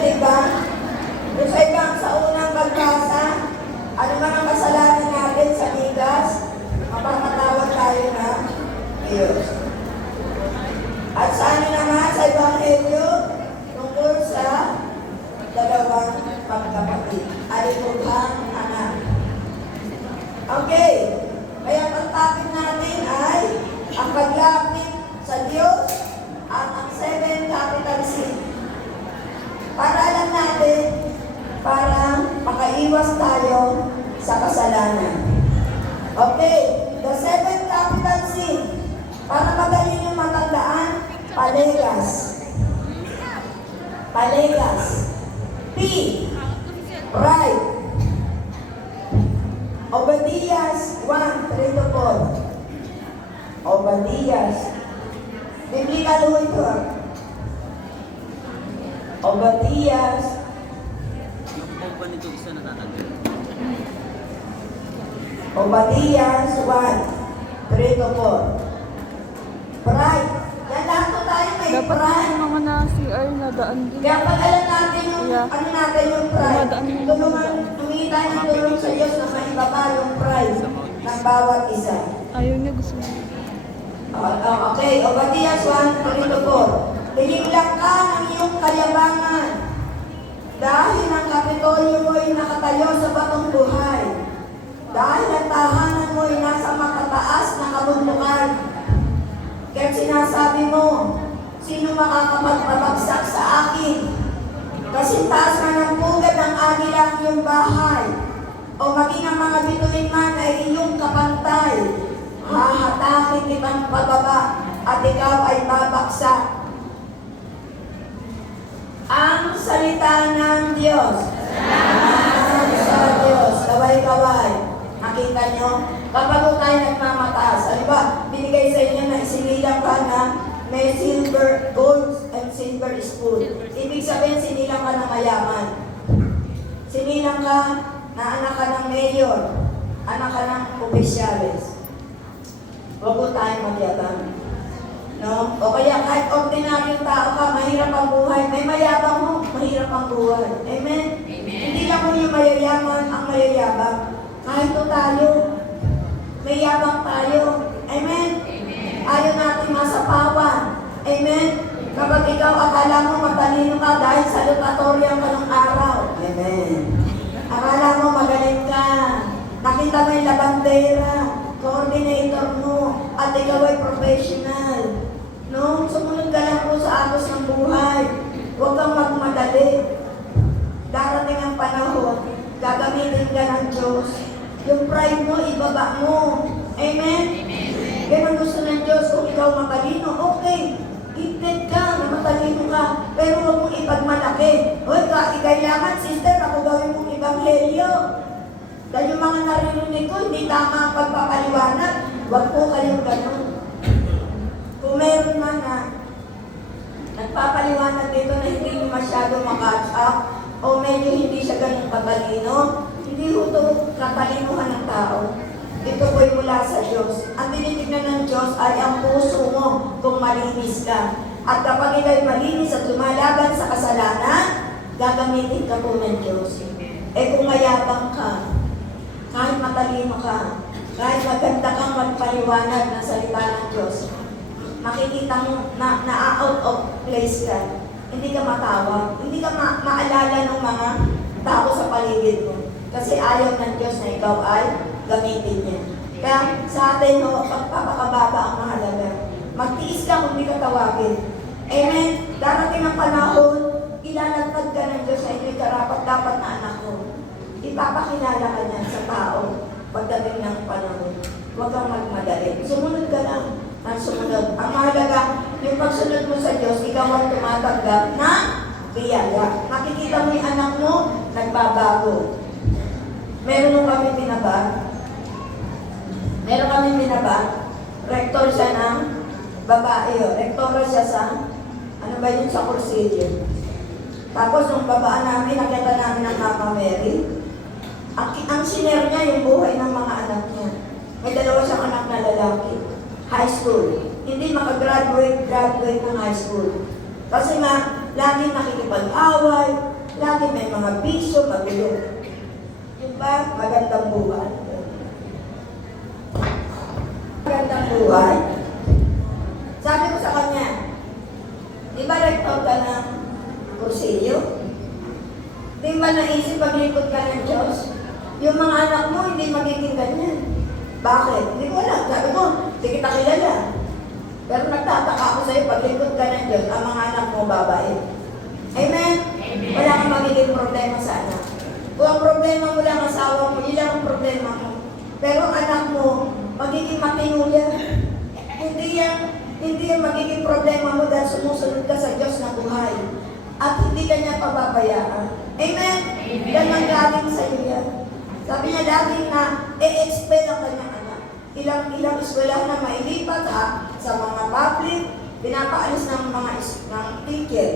di ba? Yung sa ibang sa unang pagbasa, ano man ang kasalanan natin sa bigas, mapapatawad tayo na Diyos. At sa ano naman, sa Ebanghelyo, tungkol sa dalawang pagkapatid, alimughang anak. Okay, kaya ang topic natin ay ang paglapit sa Diyos at ang 7 capital sin. Para alam natin, para makaiwas tayo sa kasalanan. Okay, the 7 capital sin. Para magaling yung matandaan, palegas. Palegas. P. Pride. Obadias 1:3-4. Obadias. Biblical ho ito. Obadias. Yung ba nito isa natatanggal? Obadias 1:3-4. Pride. Yan lahat po tayo may Dapat pride. yung mga na-CR na daan din. Kaya pag alam natin yung, Yeah. ano natin yung pride, Dumadaan yung tulungan, humingi tayo ng tulong sa Diyos na maibaba yung pride ng bawat isa. Ayaw niya, gusto niya. Okay, Obadias 1:3-4. Tiniglang ka ng iyong kayabangan dahil ang kapitolyo mo ay nakatayo sa batong buhay. Dahil ang tahanan mo ay nasa makataas na kabundukan. Kaya sinasabi mo, sino makakapagpabagsak sa akin? Kasi taas na ng pugad ng agila ang iyong bahay. O maging ang mga bituin man ay iyong kapantay. Hahatakin kitang pababa at ikaw ay babaksak. Ang salita ng Diyos. Salamat sa Diyos. Kaway-kaway. Nakita nyo? Kapag tayo nagmamataas, ano ba? Binigay sa inyo na isinilang ka na may silver, gold, and silver spoon. Ibig sabihin, sinilang ka ng mayaman. Sinilang ka na anak ka ng mayor, anak ka ng opisyales. Huwag po tayo magyabang. No? O kaya kahit ordinaryong tao ka, mahirap ang buhay. May mayabang mo, mahirap ang buhay. Amen? Amen. Hindi lang mo yung mayayaman ang mayayabang. Kahit to tayo, may yabang tayo. Amen? Amen. Ayaw natin masapawan. Amen? Kapag ikaw akala mo matalino ka dahil salutatorian ka ng araw. Amen. Akala mo magaling ka. Nakita mo yung labandera, coordinator mo, at ikaw ay professional. No? Sumunod ka lang po sa agos ng buhay. Huwag kang magmadali. Darating ang panahon, gagamitin ka ng Diyos. Yung pride mo, ibaba mo. Amen? Ganun gusto ng Diyos. Kung ikaw matalino, okay. Gifted ka, na matalino ka. Pero huwag mong ipagmalaki. Hoy, kailangan, sister, ako gawin mong ebanghelyo. Dahil yung mga narinig ko, hindi tama ang pagpapaliwanag. Huwag po kayong ganun. Kung meron man na nagpapaliwanag dito na hindi nyo masyado makatch up, o medyo hindi siya ganun katalino, hindi ho ito katalinuhan ng tao. Ito po'y mula sa Diyos. Ang tinitignan ng Diyos ay ang puso mo kung malinis ka. At kapag ikaw'y malinis at lumalaban sa kasalanan, gagamitin ka po ng Diyos. Kung mayabang ka, kahit matalino ka, kahit maganda kang magpaliwanag ng salita ng Diyos, makikita mo na out of place ka. Hindi ka matawag, hindi ka maalala ng mga tao sa paligid mo. Kasi ayaw ng Diyos na ikaw ay gamitin niya. Kaya sa atin, pagpapakababa ang mahalaga. Magtiis ka kung hindi ka tawagin. Amen? Darating ang panahon, ilalagpad ka ng Diyos na ito'y karapat-dapat na anak ko. Ipapakilala ka niya sa tao pagdating ng panahon. Huwag kang magmadali. Sumunod ka lang. Ang sumunod. Ang mahalaga, yung pagsunod mo sa Diyos, ikaw ang tumatanggap na biyaya. Makikita mo yung anak mo, nagbabago. Meron mo kami binaba. Meron kami binaba. Rektor siya ng babae. Rektora siya sa, ano ba yun, sa Corsilio. Tapos nung babaan namin, nakita namin ang Mama Mary. Ang siner niya yung buhay ng mga anak niya. May dalawa siyang anak na lalaki. High school. Hindi makagraduate ng high school. Kasi nga, laging nakikipag-away, laging may mga bisyo, magulo. Yung ba, magandang buhay? Magandang buhay? Sabi ko sa kanya, di ba rector ka ng kursilyo? Di ba naisip paglipod ka ng Diyos? Yung mga anak mo hindi magiging ganyan. Bakit? Hindi ko alam. Sabi ko, hindi kita kilala. Pero nagtataka ako sa'yo, paglipod ka ng Diyos, ang mga anak mo babae. Amen? Wala kang magiging problema sa anak. Kung ang problema mo lang asawa mo, yun lang ang problema mo. Pero ang anak mo, magiging matinulya. Hindi yan magiging problema mo dahil sumusunod ka sa Diyos na buhay. At hindi ka niya pababayaan. Amen? Yan ang galing sa iyo yan. Sabi niya lagi na e-expel ang kanyang anak. Ilang eskwela na mailipat sa mga public, pinapaalis ng mga ng teacher,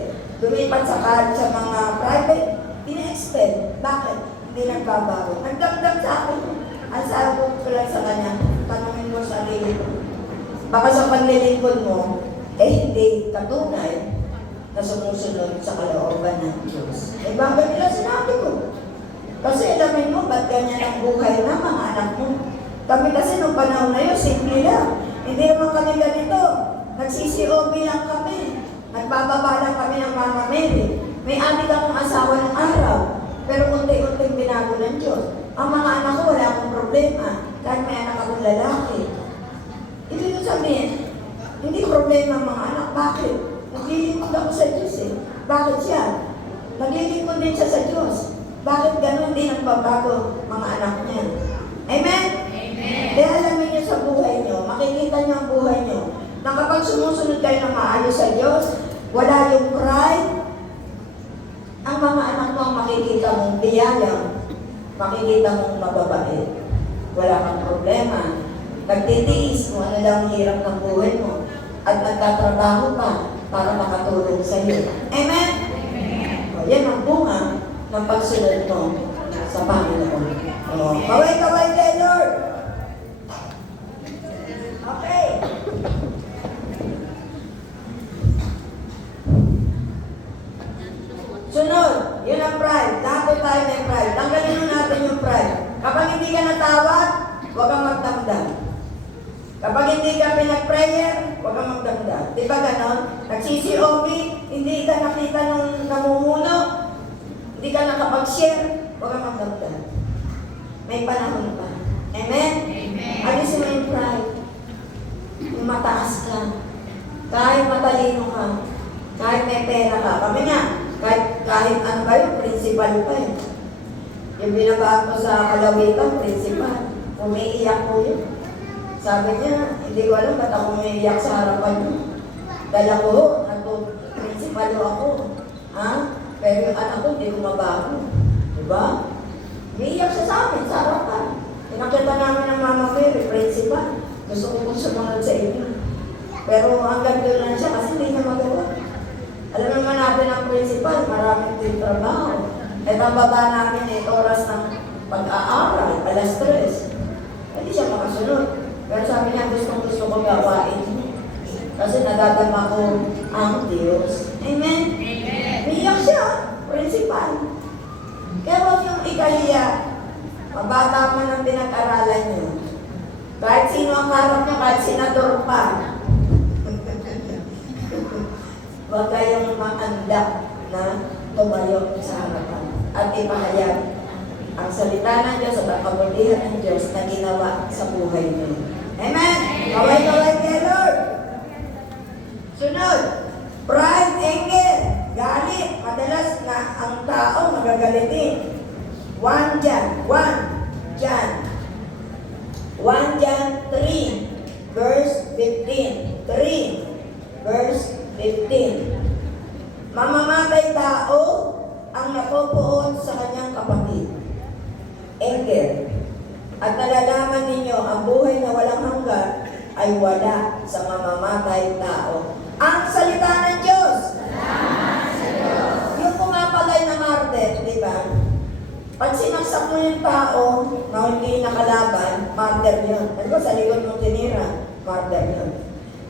lumipat sa mga private, ine-expel. Bakit? Hindi nagbabago. Nagdagdag sa akin. Ang sabi ko lang sa kanya, tanungin mo sa sarili mo. Baka sa paglilingkod mo, hindi katunay na sumusunod sa kalooban ng Diyos. Bakit nila sinabi ko? Kasi alamin mo, ba't ganyan ang buhay ng mga anak mo? Kami kasi nung panahon na yun, simple lang. Hindi naman kami ganito. Nagsisi-OB lang kami. Nagbababa lang kami ng Mama Mary. May adik akong asawa ng araw. Pero unti-unting binago ng Diyos. Ang mga anak ko, wala akong problema. Kahit may anak akong lalaki. Ibig ko sabihin, hindi problema ang mga anak. Bakit? Naglilingkod ako sa Diyos eh. Bakit siya? Naglilingkod din siya sa Diyos. Bakit ganun din ang babago mga anak niya? Amen? Amen. Kaya alamin niyo sa buhay niyo, makikita niyo ang buhay niyo, na kapag sumusunod kayo ng maayos sa Diyos, wala yung pride, ang mga anak mo ang makikita mong biyayang, makikita mong mababait. Wala kang problema. Nagtitiis mo ano lang ang hirap ng buhay mo at nagtatrabaho ka para makatulong sa iyo. Amen? O, yan ang bunga ng pagsunod mo sa Panginoon. O, kaway-kaway kay Lord. Okay. Sunod, yun ang pride. Lahat tayo may pride. Tanggalin natin yung pride. Kapag hindi ka natawad, huwag kang magdamdam. Kapag hindi ka pinag-prayer, huwag kang magdamdam. Di ba ganon? Nagsisi-OB, hindi ka nakita ng namumuno, hindi ka nakapag-share, huwag kang magdamdam. May panahon pa. Amen? Amen. Alisin mo yung pride. Yung mataas ka. Kahit matalino ka. Kahit may pera ka. Kami nga, kahit ano kayo, principal pa eh. Yung binabaan ko sa Kalawitan, principal. Umiiyak ko yun. Sabi niya, hindi ko alam ba't ako umiiyak sa harapan mo. Dala ko, principal ako. Ha? Pero yung anak ko, hindi ko mabago. Diba? Umiiyak siya sa amin, sa harapan. Pinakita namin ng Mama Mary, principal. Gusto ko sumunod sa inyo. Pero hanggang doon lang siya kasi hindi niya magawa. Alam naman natin ang principal, maraming din trabaho. At ang baba namin oras ng pag-aaral, alas 3. Hindi siya makasunod. Pero sabi niya, gusto ko gawain. Kasi nadadama ko ang Diyos. Amen? Amen. Biyak siya, principal. Kaya huwag yung ikahiya. Mabata mo ng pinag-aralan niyo. Kahit sino ang harap niya, kahit senador pa. Huwag kayong maanda na tumayo sa harapan at ipahayag ang salita ng Diyos at ang kabutihan ng Diyos na ginawa sa buhay niyo. Amen? Kaway-kaway kay Lord. Sunod, pride, anger, galit. Madalas na ang tao magagalitin. 1 John 3, verse 15. 3, verse 15. Mamamatay tao ang napopoon sa kanyang kapatid. Anger. At nalalaman ninyo, ang buhay na walang hanggan ay wala sa mamamatay tao. Ang salita ng Diyos! Salamat sa Diyos! Yung pumapalay na martyr, di ba? Pag sinaksak mo yung tao na hindi nakalaban, martyr yun. Ano sa likod mo tinira, martyr yun.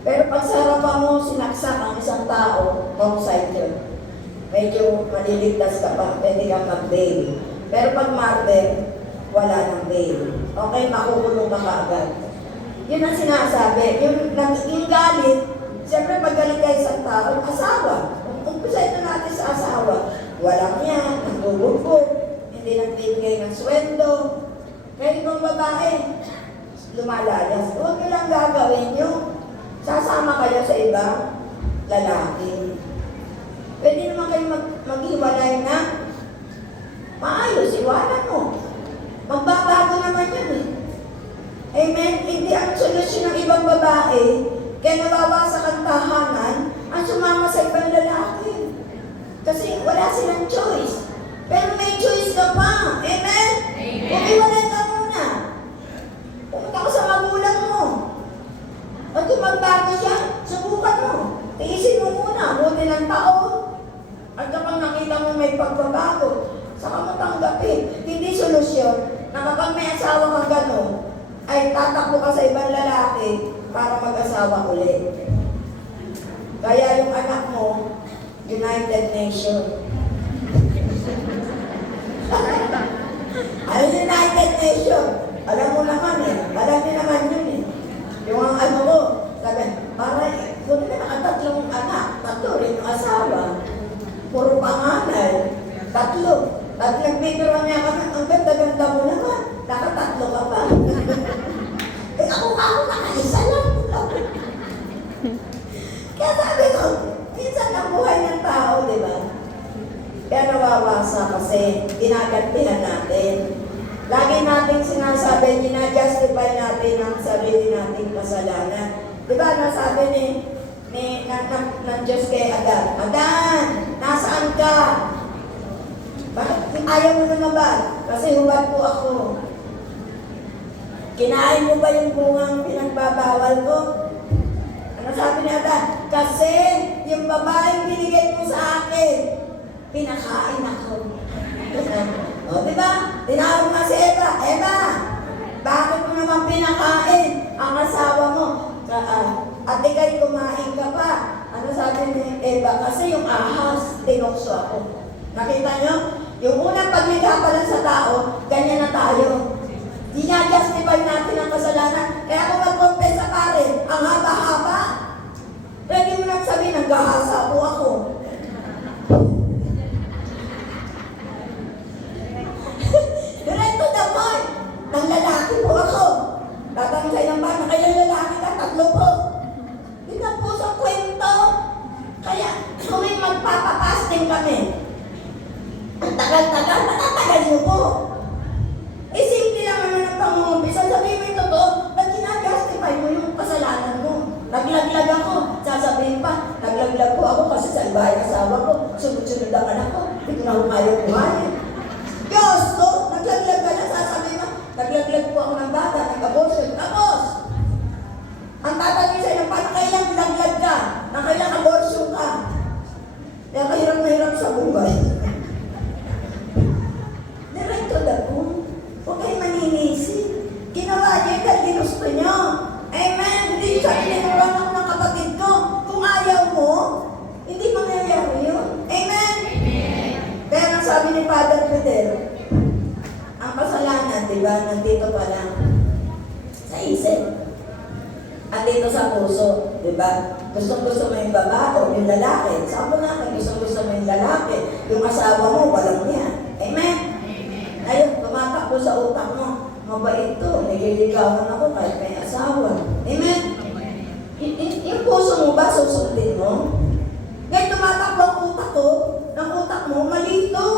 Pero pag sa harapan mo sinaksak ang isang tao, homicide yun. medyo maliligtas ka pa, pwede kang mag-bail. Pero pag murder, wala nang bail. Okay, makukulong ka kaagad. Yun ang sinasabi. Yung galit, siyempre pag galit kayo sa tao, asawa. Umpisa ito natin sa asawa. Walang yan, nagbubugbog, hindi nagbibigay ng sweldo. Kaya ibang babae, lumalayas. Huwag nyo lang gagawin nyo. Sasama kayo sa ibang lalaki. Pwede naman kayo maghiwalay na maayos, iwanan mo. Magbabago naman yun eh. Amen? Hindi ang solusyon ng ibang babae, kaya nawawasak ang tahanan, ang sumama sa ibang lalaki. Kasi wala silang choice. Pero may choice ka pa. Amen? Kung iwalay ka muna, pumunta ka sa magulang mo. At kung magbago siya, subukan mo. Tiisin mo muna, buti ng taon. At kapag nakita mo may pagbabago, saka mo tanggapin. Hindi solusyon na kapag may asawa kang gano'n, ay tatakbo ka sa ibang lalaki para mag-asawa ulit. Kaya yung anak mo, United Nation. Ay, United Nation. Alam mo naman eh. Alam niyo naman yun eh. Yung ang ano ko, sabi, para kung na nakatatlong anak, tatlo rin yung asawa. Puro panganay, tatlo. At nagpipiro niya kami, ang ganda-ganda mo naman. Nakatatlo ka pa. Eh ako nakaisa lang. Kaya sabi ko, minsan ang buhay ng tao, di ba? Kaya nawawasa kasi ginagantihan natin. Lagi nating sinasabi, ginajustify natin ang sarili nating kasalanan. Di ba, nasabi ng Diyos kay Adan, Adan, nasaan ka? Bakit ayaw mo na naman? Kasi hubad po ako. Kinain mo ba yung bungang pinagbabawal ko? Ano sabi ni Adan? Kasi yung babaeng binigay mo sa akin, pinakain ako. O, diba? Tinawag nga si Eva, Eva, bakit mo naman pinakain ang asawa mo? At ikay kumain ka pa. Ano sabi ni Eva? Kasi yung ahas, tinokso ako. Nakita nyo? Yung unang paglikha pa lang sa tao, ganyan na tayo. Dinajustify natin ang kasalanan. Kaya kung mag-confess sa pare, ang haba-haba, pwede mo nang sabihin, naghahasa po ako. Diretto the point, ng lalaki po ako. Tatanong sa'yo ng bata, kailan lalaki ka? Tatlo po. Hindi na po sa kwento. Kaya, kung may magpapapasting kami, ang tagal-tagal, matatagal nyo po. Eh, simple lang naman ang pangungumpisa. Sabihin mo yung totoo, ba't ginajustify mo yung kasalanan mo? Naglaglag ako, sasabihin pa, naglaglag po ako kasi sa iba yung asawa ko, sunod-sunod ang anak ko, hindi ko na humayo buhayin. Diyos ko, naglaglag ka na, sasabihin pa, naglaglag po ako ng bata, nag-abortion. Tapos, ang tatanungin sa'yo, paano kailang laglag ka? Na kailang abortion ka? Kaya mahirap na hirap sa buhay. Diretto na po. Huwag kayo maninisi. Ginawa niya dahil ginusto niyo. Amen. Hindi siya tinuruan ako ng kapatid ko. Kung ayaw mo, hindi mangyayari yun. Amen. Kaya nang sabi ni Father Fidel, ang kasalanan, di ba, nandito pa lang sa isip. At dito sa puso, di ba? Gusto mo yung babae o yung lalaki. Sabi namin, gusto mo yung lalaki. Yung asawa mo, walang niya. Amen? Ayun, tumatakbo sa utak mo. Mabait to, nililigawan ako kahit may asawa. Amen? Yung puso mo ba, susundin mo? Ngayon, tumatakbo ang utak ko, ng utak mo, mali ito.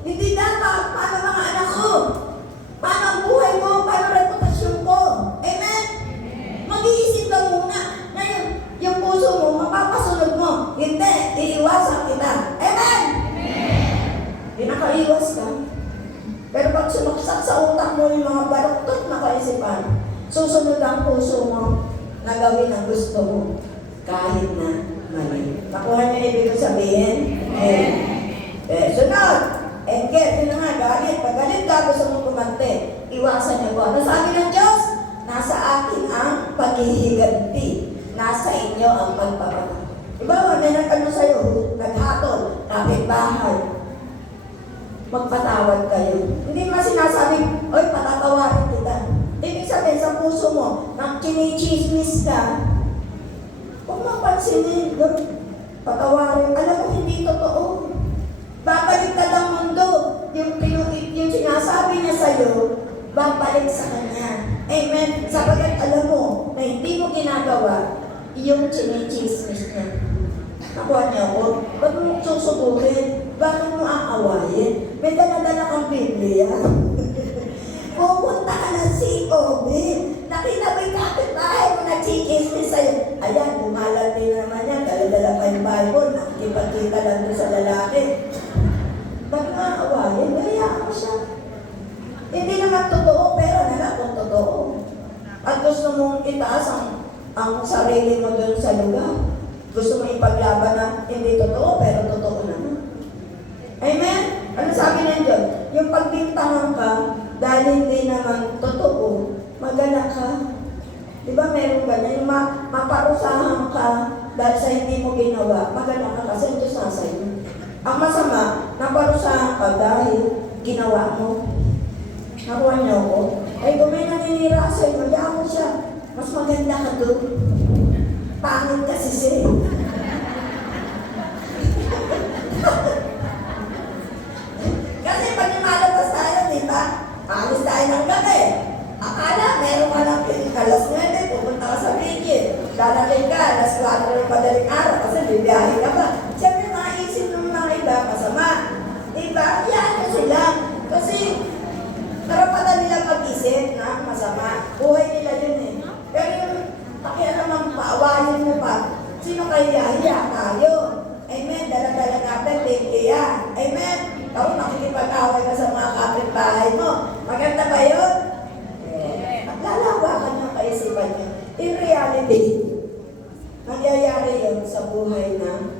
Hindi dapat, paano mga anak ko? Paano ang buhay mo? Paano reputasyon ko? Amen? Mag-iisip ka muna. Ngayon, yung puso mo, mapapasunod mo. Hindi, iiwasan kita. Amen? Hindi nakaiwas ka. Pero pag sumaksak sa utak mo yung mga baluktot na kaisipan, susunod ang puso mo na gawin ang gusto mo kahit na mali. Nakuha niyo ibig sabihin? Sunod! Yun na nga, galit. Pag galit ka, gusto mo kumante. Iwasan niyo po. Ano sabi ng Diyos? Nasa akin ang paghihiganti. Nasa inyo ang pagpapalit. Diba, may nagkano sa'yo, naghatol. kapitbahay, magpatawad kayo. Hindi naman sinasabi, oy, patatawarin kita. Ibig sabihin sa puso mo, nang kinichismis ka, huwag mo pansinin, patawarin. Alam mo, hindi totoo. Babaliktad ang mundo. Yung sinasabi niya sa'yo, babalik sa kanya. Amen. Sapagat alam mo na hindi mo ginagawa yung chinichismis niya. Nakuha niya ako, ba't mo susubukin? Bakit mo aawayin? May dala-dala kang Biblia. Pupunta ka ng COB. Nakita mo yung kapitbahay mo nagchichismis sa'yo. Ayan, bumalat din naman yan. Dala-dala pa yung Bible. Nakikipagkita lang doon sa lalaki. Ba't mo aawayin? Hayaan mo siya. Hindi naman totoo, pero na kung totoo. At gusto mong itaas ang sarili mo doon sa lugar. Gusto mong ipaglaban na hindi totoo, pero totoo naman. Amen? Ano sabi niya dyan? Yung pagbintangan ka, dahil hindi naman totoo, magana ka. Di ba meron ganyan? Yung maparusahan ka dahil sa hindi mo ginawa, magana ka kasi Diyos nasa iyo. Ang masama, naparusahan ka dahil ginawa mo. Nakuha niyo ako? Ay, kung may naninira sa iyo, hayaan mo siya. Mas maganda ka doon. Pangit kasi siya. Kasi pag lumalabas tayo, di ba? Alis tayo ng gabi. Akala, meron ka lang alas 9, pupunta ka sa Bigil. Darating ka, alas 4 ng madaling araw kasi bibiyahe ka pa. Siyempre, maisip ng mga iba, masama. Diba? Yan na sila. Kasi, karapatan nila mag-isip na masama. Buhay nila yun eh. Pero yung pakialamang paawahin mo pa, sino kayo yahiya? Tayo. Amen. Dala-dala natin, Biblia. Amen. Tapos makikipag-away ka sa mga kapitbahay mo. Maganda ba yun? Lalawakan yung kaisipan nyo. In reality, nangyayari yun sa buhay ng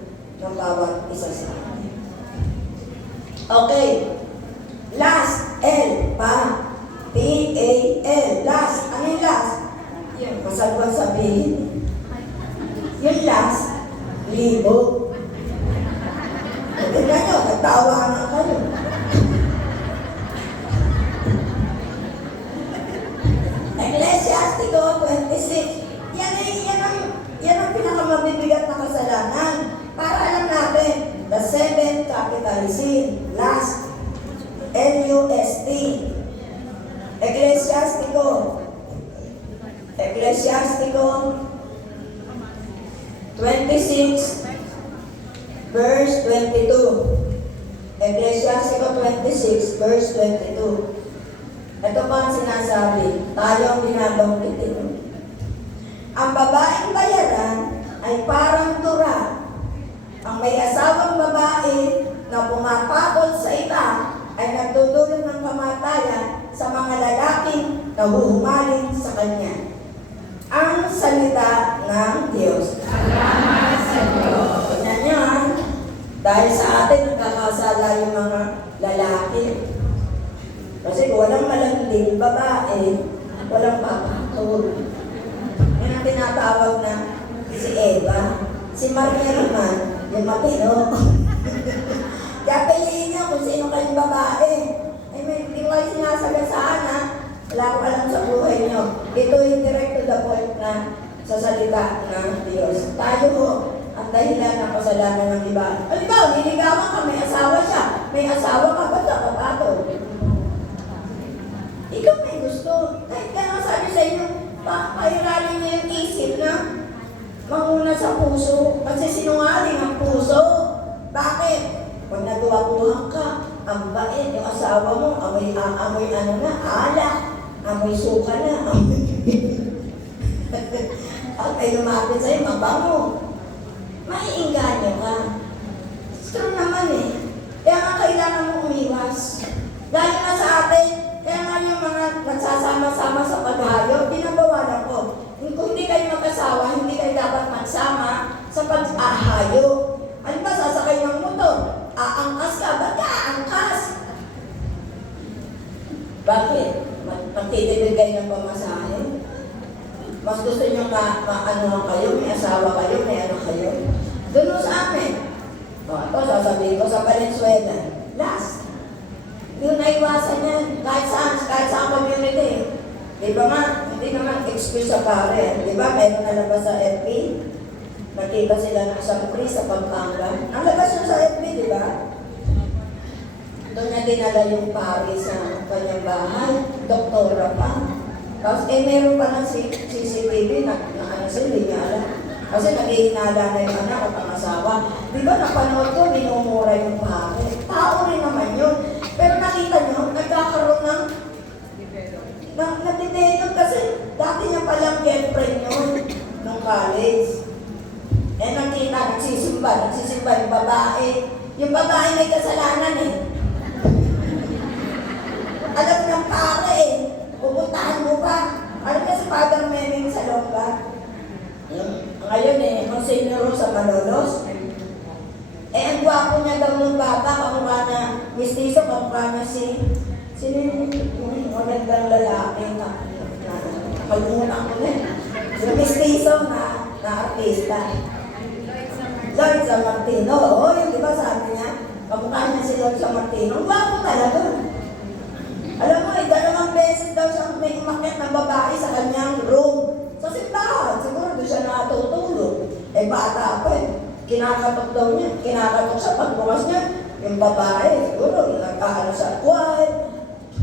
bawat isa sa atin. Okay. Last, L, pa. P-A-L. Last. Ano yung last? Yung masalwang sabihin. Yung last, libo. Tignan nyo, nagtawa na kayo. Ecclesiastico 26. Yan ang pinakamabibigat na kasalanan. Para alam natin, the seventh capital sin. Last. L-U-S-T. Ecclesiastico 26 verse 22. Ecclesiastico 26 verse 22. Ito pa ang sinasabi, tayo ang binabanggitin. Ang babaeng bayaran ay parang tura. Ang may asawang babae na pumapakot sa iba ay nagdudulot ng kamatayan sa mga lalaking nahuhumaling sa kanya. Ang salita ng Diyos. Salamat sa Diyos. Tignan niyo ha. Dahil sa atin nagkakasala yung mga lalaki. Kasi kung walang malanding babae, walang papatol. Yan ang tinatawag na si Eva. Si Maria naman, yung matino. Kaya piliin niyo kung sino kayong babae. Eh, hindi ko kayo sinasagasaan ha. Wala akong alam sa buhay niyo. Ito yung direct to the point na sa salita ng Diyos. Tayo ho, ang dahilan ng kasalanan ng iba. Halimbawa, niligawan ka, may asawa siya. May asawa ka, ba't ka patol? Ikaw may gusto. Kahit ka nga sabi sa inyo, pairalin niyo yung isip na manguna sa puso. Kasi sinungaling ang puso. Bakit? Pag nagawa-buhang ka, ang bait, yung asawa mo, amoy ano na, alak, amoy suka na, At ay lumapit sa'yo, mabango. Maiinganyo ka. True naman eh. Kaya nga kailangan mo umiwas. Dahil na sa atin, kaya nga yung mga nagsasama-sama sa paghayo, binabawalan ko. Kung hindi kayo mag-asawa, hindi kayo dapat magsama sa pag-ahayo. Ano ba, sasakay ng motor? Aangkas ka, ba't ka aangkas? Bakit? Magtitipid kayo ng pamasahe? Mas gusto nyo ano kayo, may asawa kayo, may ano kayo? Doon sa amin. Ito, sasabihin ko sa Valenzuela. Last. Hindi na iwasan yan. Kahit saan community. Di ba nga, hindi naman excuse sa pare. Di ba, mayroon na labas sa FB. Nakita sila ng isang priest sa Pampanga. Ang labas yun sa FB, di ba? Doon niya dinala yung pare sa kanyang bahay. Doktora pa. Tapos, meron pa ng CCTV na ano sila, hindi niya alam. Kasi naghihinala na yung anak at ang asawa. Di ba napanood ko, minumura yung pare. Tao rin naman yun. Pero nakita nyo, nagkakaroon ng nagdevelop kasi dati niya palang girlfriend yun nung college. Nakita, nagsisimba yung babae. Yung babae may kasalanan eh. Alam ng pare eh, pupuntahan mo pa. Alam ka si Father Meming sa Lomba? Ngayon eh, ang senior sa Malolos. Ang gwapo niya daw ng bata, kamukha na mistiso, kamukha na sino yung magandang lalaki na kalungan ko na yung mistiso na artista. Lord San Martino, yung di ba sabi niya, kamukha niya si Lord San Martino, gwapo talaga. Alam mo, dalawang beses daw siya may umakyat na babae sa kanyang room. Sa simbahan, siguro doon siya natutulog. Bata pa eh. Kinakatok daw niya. Kinakatok siya. Pagbukas niya, yung babae, siguro, nagkaano sa kway.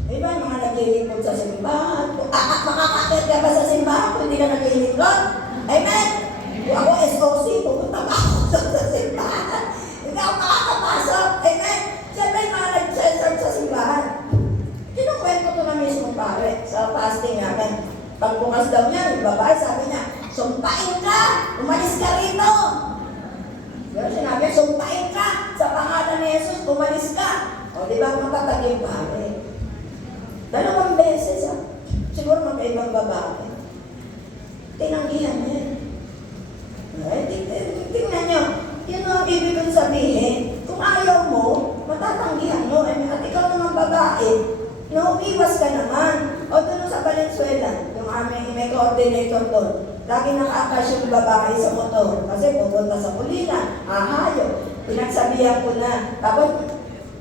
Diba, mga naglilingkod sa simbahan. Makakakit ka ba sa simbahan kung hindi ka naglilingkod? Amen? Kung ako SOC, pupunta ba ako sa simbahan? Hindi ako makakapasok. Amen? Siyempre, yung mga nag-sensor sa simbahan. Kinukwento ko na mismo pare sa fasting namin. Pagbukas daw niya, yung babae sabi niya, sumpain ka! Umalis ka rito! Pero sinabi niya, sumpain ka! Sa pangalan ni Jesus, umalis ka! O di ba matatag yung pare? Dalawang beses ha. Siguro magkaibang babae. Tinanggihan niya. Tingnan niyo, yun ang ibig kong sabihin. Kung ayaw mo, matatanggihan mo. At ikaw naman babae, no, iwas ka naman. O doon sa Valenzuela, yung aming may coordinator doon, lagi nakaakas yung babae sa motor kasi pupunta sa Pulilan, ahayo. Pinagsabihan ko na. Tapos,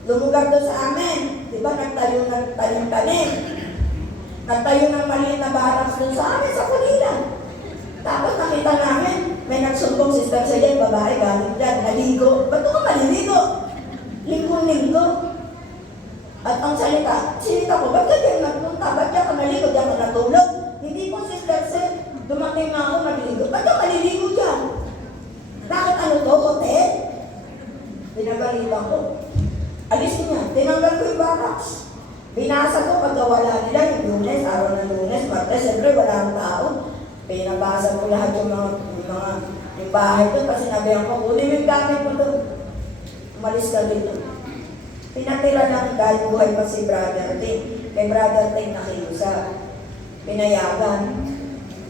lumugar doon sa amin. Di ba, nagtayo ng tanim-tanim. Nagtayo ng maliit na barracks doon sa amin, sa Pulilan. Tapos nakita namin, may nagsumbong sister sa yan, babae galing dyan, naligo. Ba't ka maliligo? Linggo-linggo. At ang sinita ko, ba't ka diyan nagpunta? Ba't ka naligo? Diyan ka natulog? Hindi po, Sister Seth. Dumating na ako, nagligo. Ba't ka maliligo dyan? Bakit ano to, hotel? Pinagalitan ko. Alis niya. Tinanggal ko yung barracks. Binasa ko pagkawala nila yung Lunes, araw ng Lunes, Martes, siyempre wala ang tao. Pinabasa ko lahat yung yung bahay doon kasi sinabihan ko, kunin yung gamit mo doon. Umalis ka dito. Pinatira lang dahil buhay pa si Brother Ting. Kay Brother Ting nakiusap. Pinayagan.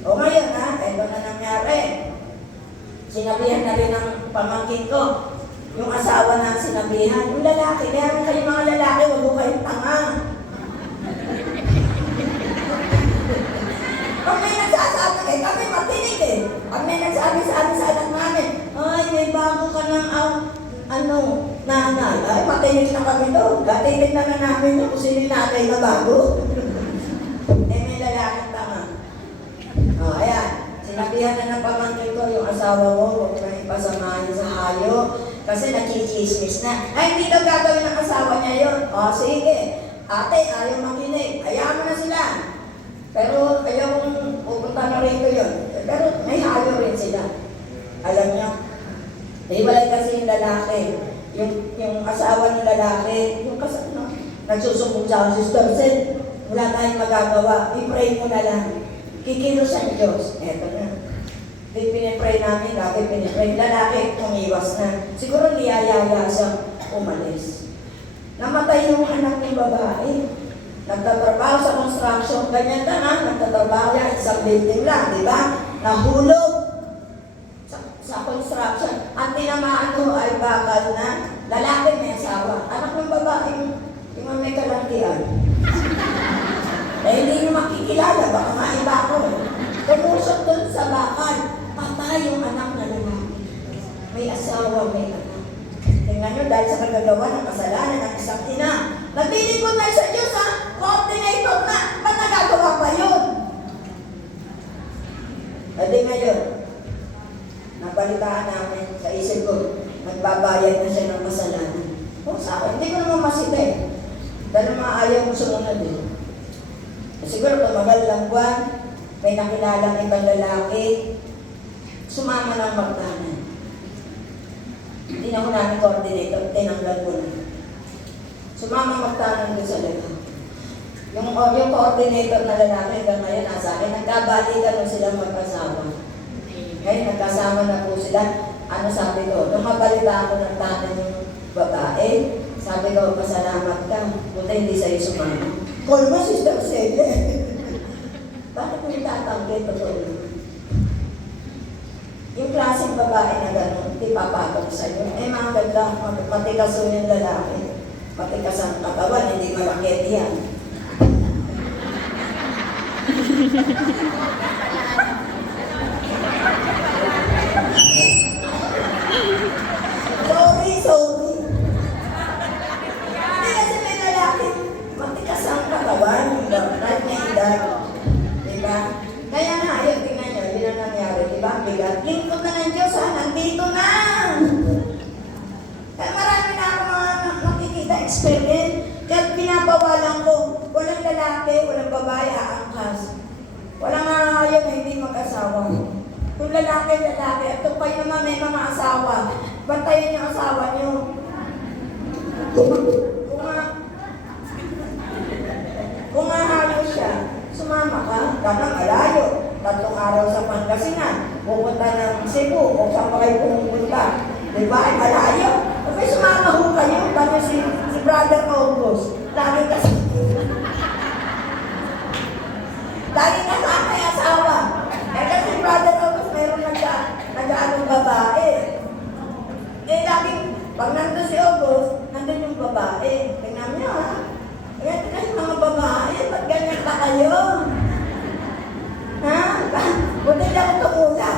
O ngayon ha, eto na nangyari. Sinabihan na rin ng pamangkin ko. Yung asawa na sinabihan. Yung lalaki, kaya kayo mga lalaki, wag mo kayong tanga. Pag may nagsasabi kayo, kami matinig eh. Pag may nagsabi sa amin sa anak namin, ay, may bago ka ng nanay. Ay, matinig na kami doon. Gatinig na namin yung kung sino yung nanay na bago. May lalaking tanga. O, ayan. Sinabihan na ng pamangkin ko yung asawa mo, huwag mo ipasamahin sa hayo. Kasi nakikismis na. Ay, hindi daw gagawin ng asawa niya yun. O, sige. Ate, ayaw makinig. Ayaw mo na sila. Pero ayaw kong pupunta na rito yun. Pero may hayo rin sila. Alam niyo, hiwalay kasi yung lalaki. Yung asawa ng lalaki, yung nagsusumbong sa Sister Seth, wala tayong magagawa. I-pray mo na lang. Kikilos ang Diyos. Eto na. Di pinipray namin, lagi pinipray. Lalaki, umiwas na. Siguro niyayaya siya umalis. Namatay yung anak ng babae. Nagtatrabaho sa construction. Ganyan na nga, nagtatrabaho yan. Isang building lang, di ba? Nahulog sa construction. Ang tinamaan ko ay bakal na lalaki may asawa. Anak ng babae, yung may kalantian. Hindi nyo makikilala, baka maiba ko. Tumusok doon sa bakal. Patay yung anak na lalaki. May asawa, may anak. dahil sa kagagawa ng kasalanan ng isang ina. Naglilingkod na sa Diyos, ha? Coordinator na. Ba't nagagawa pa yun? Edi ngayon, nabalitaan namin sa isip ko, nagbabayad na siya ng kasalanan. O sa akin, hindi ko naman masita eh. Dahil mga ayaw ko sumunod eh. Siguro tumagal lang buwan, may nakilalang ibang lalaki, sumama ng magtanan. Hindi na ko namin coordinator, tinanggal ko na. Sumama magtanan ko sa lalaki. Yung coordinator na lalaki hanggang ngayon nasa akin, nagkabalikan mo silang magkasama. Ngayon nagkasama na po sila. Ano sabi ko, nung mabalita ako ng tanan yung babae, sabi ko, pasalamat ka, buta hindi sa'yo sumama. Call mo, Sister Celia. Bakit mo itatanggi? Totoo yun. Yung klaseng babae na gano'n, hindi papatong sa'yo. Eh mga ganda, matikas yung lalaki. Matikas ang katawan, hindi malakit yan. Sorry. Hindi kasi may lalaki, matikas ang katawan, kahit may edad. Diba? Kaya nga, ayun, tingnan nyo, yun ang nangyari, diba? Bigat. Lingkod na ng Diyos, ha? Nandito na! Kaya marami na ako mga nakikita, experiment. Kaya pinapawalan ko, walang lalaki, walang babae, aangkas. Walang ayaw na hindi mag-asawa. Kung lalaki, at kung kayo naman may mga asawa, bantayan yung asawa nyo. Kung halos siya, sumama ka, tanang malayo. 3 araw sa Pangasinan, pupunta ng Cebu, o saan pa kayo pumunta. Diba? Ay malayo. Okay, sumama ho kayo. Tapos si Brother August, lagi kasama yung asawa. Eh kasi Brother August, mayroon nag-aanong babae. Eh laging, pag nandun si August, nandun yung babae. Tingnan niyo, ha? Kaya tingnan yung mga babae, ba't ganyan ka kayo? Ha? Buti niya ako tumulak.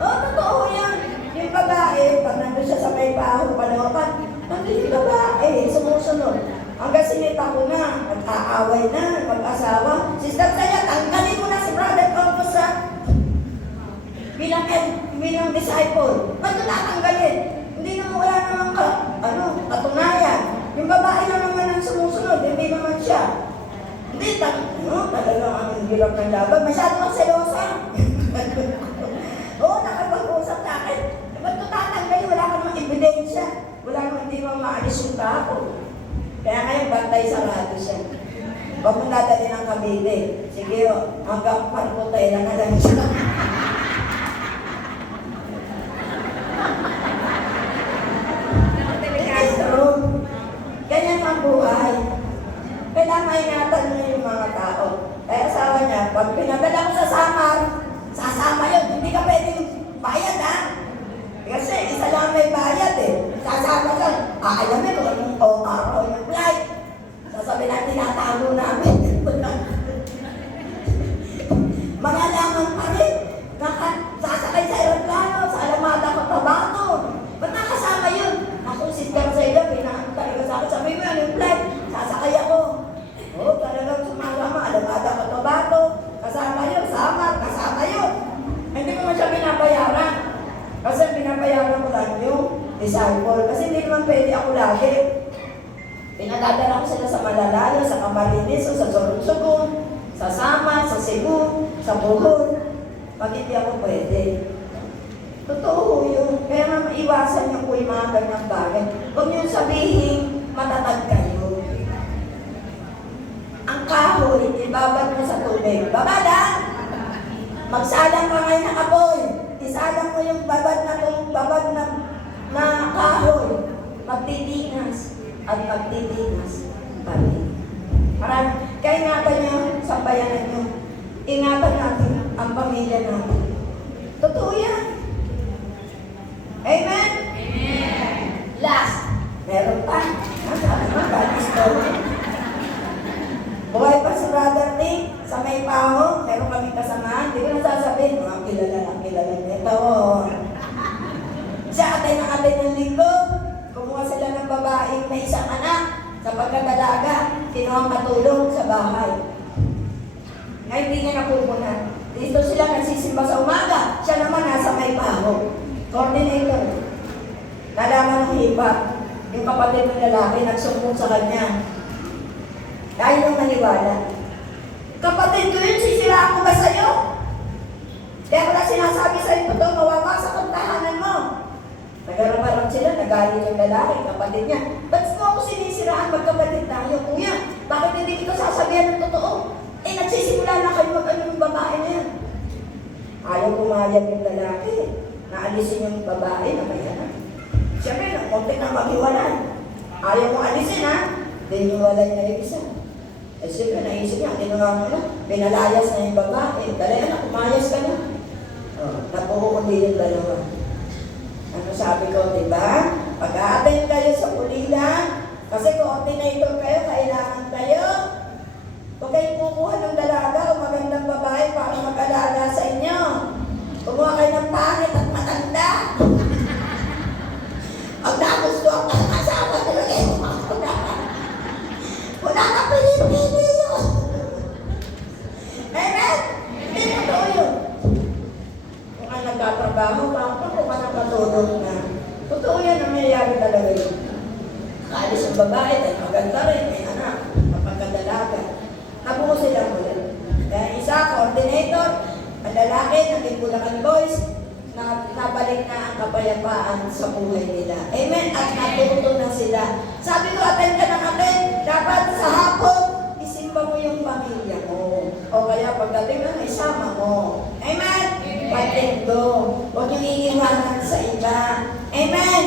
Oh, totoo yan. Yung babae, pag nandun siya sa may baho, panawapan, nandun yung babae, sumusunod. Hanggang sinita ko na, nag-aaway na, mag-asawa. Sister Celia, tanggalin mo na si Brother August, ha? Bilang disciple. Ba't ito tatanggalin? Hindi naman wala naman katunayan. Yung babae na naman ang sumusunod, hindi naman siya. Hindi, talagang ang hirap ng laban. Masyado kang selosa. Oo, nakapag-usap na akin. Ba't ito tatanggalin? Wala ka namang ebidensya. Wala namang hindi mo maalis yung tako. Kaya ngayon, bantay sarado siya. Huwag mo dadali ng Cavite. Sige, hanggang Parputay lang na lang siya. Ganyan ang buhay. Kailangan ingatan niyo yung mga tao. Kaya asawa niya, pag pinadala ko sa Samar, sasama yun. Hindi ka pwedeng bayad, ha? Kasi isa lang may bayad, eh. Sasama ka. Aalamin kung anong OR o yung flight. Sasabihin natin, tinatago namin. Malalaman pa rin. Sasakay sa aeroplano, sa Alamada, Cotabato. Ba't nakasama yun? Ako, Sister Celia, pinaan talaga sa akin. Sabi mo yan, yung flight, sasakay ako. Oo, talagang sumasama, Alamada, Cotabato. Kasama yun, Samar, kasama yun. Hindi ko man siya binabayaran. Kasi binabayaran ko lang yung disciple. Kasi hindi naman pwede ako lagi. Pinadadala ko sila sa Malalayo, sa Camarines, sa Sorong-Sugon, sa Samar, sa Cebu, sa Bohol. Pag hindi ako pwede. Totoo yun. Kaya nga maiwasan niyo po yung mga ganyang bagay. Huwag niyo sabihin, matatag kayo. Ang kahoy, ibabad mo sa tubig. Babada! Magsalang ka ngayon ng apoy. Isalang mo yung babad na kahoy. Magtitinas at magtitinas pa rin. Kaya ingatan niyo sa bayanan niyo. Ingatan natin ang pamilya natin. Totoo yan. Amen? Amen. Last. Meron pa. Sabi mo, bad story. Buhay pa si Brother Nick sa may paho. Meron kaming kasamahan. Hindi ko nasasabihin. Mga kilala nito. Sa pagkadalaga, sino ang katulong sa bahay? Ngayon hindi niya napupunan. Dito sila nagsisimba sa umaga. Siya naman nasa may baho. Coordinator. Nalaman ng hibat. Yung kapatid ng lalaki nagsumbong sa kanya. Dahil nung maniwala. Kapatid ko yun, sisiraan ko ba sa'yo? Kaya wala sinasabi sa'yo ito, mawawa sa kantahanan mo. Nagaraparang sila, nagalit yung lalaki, kapatid niya. Ba't mo ako sinisiraan, magkapatid tayo? Kuya, bakit hindi kita sasabihan ng totoo? Eh, nagsisimula na kayo mag-ano ng babae na yan. Ayaw pumayag yung lalaki. Naalisin yung babae na may anak. Siyempre, konti na maghiwalay. Ayaw mo alisin, ha? Diniwalay na yung isa. Eh, siyempre, naisip niya, ginawa mo na. Pinalayas na yung babae. Dali, anak, pumayas ka na. Napukundi yung dalawa. Ano sabi ko, di ba? Pag-a-attend kayo sa pulilan, kasi coordinator kayo, kailangan kayo. Huwag kayong kukuha ng dalaga o magandang babae para mag-alaga sa inyo. Kumuha kayo ng pangit at matanda. Pag nagustuhan ka ng asawa, talaga yung mga wala ka pinipili yun. Amen? Hindi totoo yun. Kung ka nagtatrabaho, kung ka nakatulong na. Totoo yan, nangyayari talaga yun. Kaalis ang babae, dahil maganda rin, may anak, mapagkadalaga. Nabuo sila mula. Kaya isa, coordinator, ang lalaki, naging Bulacan Boys, na nabalik na ang kapayapaan sa buhay nila. Amen? At natuto na sila. Sabi ko, attend ka ng attend. Dapat sa hapon, isimba mo yung pamilya mo. O kaya pagdating na, isama mo. Amen? Pag-endo. Huwag yung iiwanan sa iba. Amen?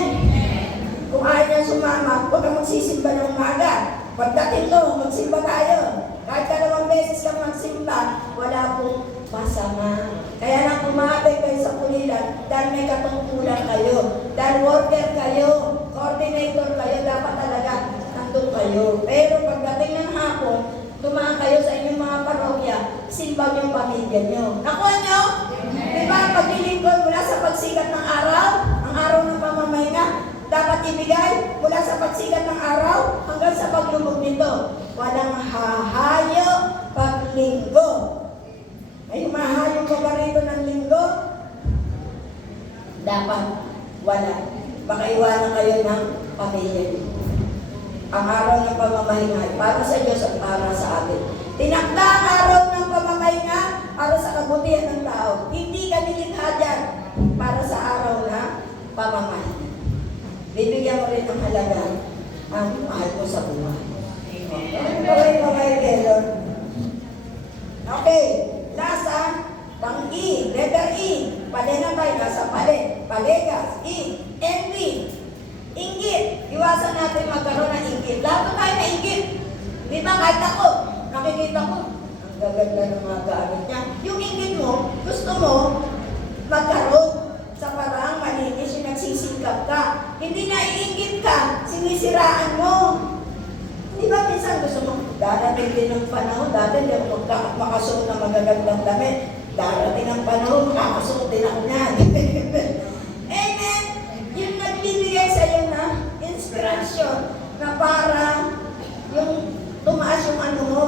Kung ayaw niya sumama, huwag kang magsisimba ng umaga. Pagdating to, magsimba tayo. Kahit 2 beses kang magsimba, wala pong masama. Kaya nang umatay kayo sa pulilan, dahil may katungkulan kayo, dahil worker kayo, coordinator kayo, dapat talaga nandun kayo. Pero pagdating ng hapon, tumaan kayo sa inyong mga parokya, simbang yung pamilya nyo. Nakuha nyo? Diba, paglilingkod mula sa pagsikat ng araw, ang araw ng pamamahinga, dapat ibigay mula sa pagsikat ng araw hanggang sa paglubog nito. Walang hahayo paglinggo. Ay humahayo ka ba rito ng linggo? Dapat wala. Baka iwanan kayo ng pamilya niyo. Ang araw ng pamamahinga ay para sa Diyos at para sa atin. Tinakda ang araw ng pamamahinga para sa kabutihan ng tao. Hindi ka nilikha dyan para sa araw na pamamahinga. Bibigyan mo rin ng halaga ang mahal mo sa buhay. Okay, lasa, pang E, letter E. Pale na tayo, nasa pale. Palegas, E, envy, inggit. Iwasan natin magkaroon ng inggit. Lahat tayo na inggit. Di ba, kahit ako, nakikita ko, ang gaganda ng mga gamit niya. Yung inggit mo, gusto mo magkaroon sa paraang malinis yung nagsisingkap ka. Hindi na iinggit ka, sinisiraan mo. Di ba minsan gusto mo, darating din ng panahon, dati hindi ako makasuot na magagandang damit. Darating ang panahon, makakasuot din ako niyan. Amen! Yung nagbibigay sa iyo na inspirasyon na parang yung tumaas yung ano mo,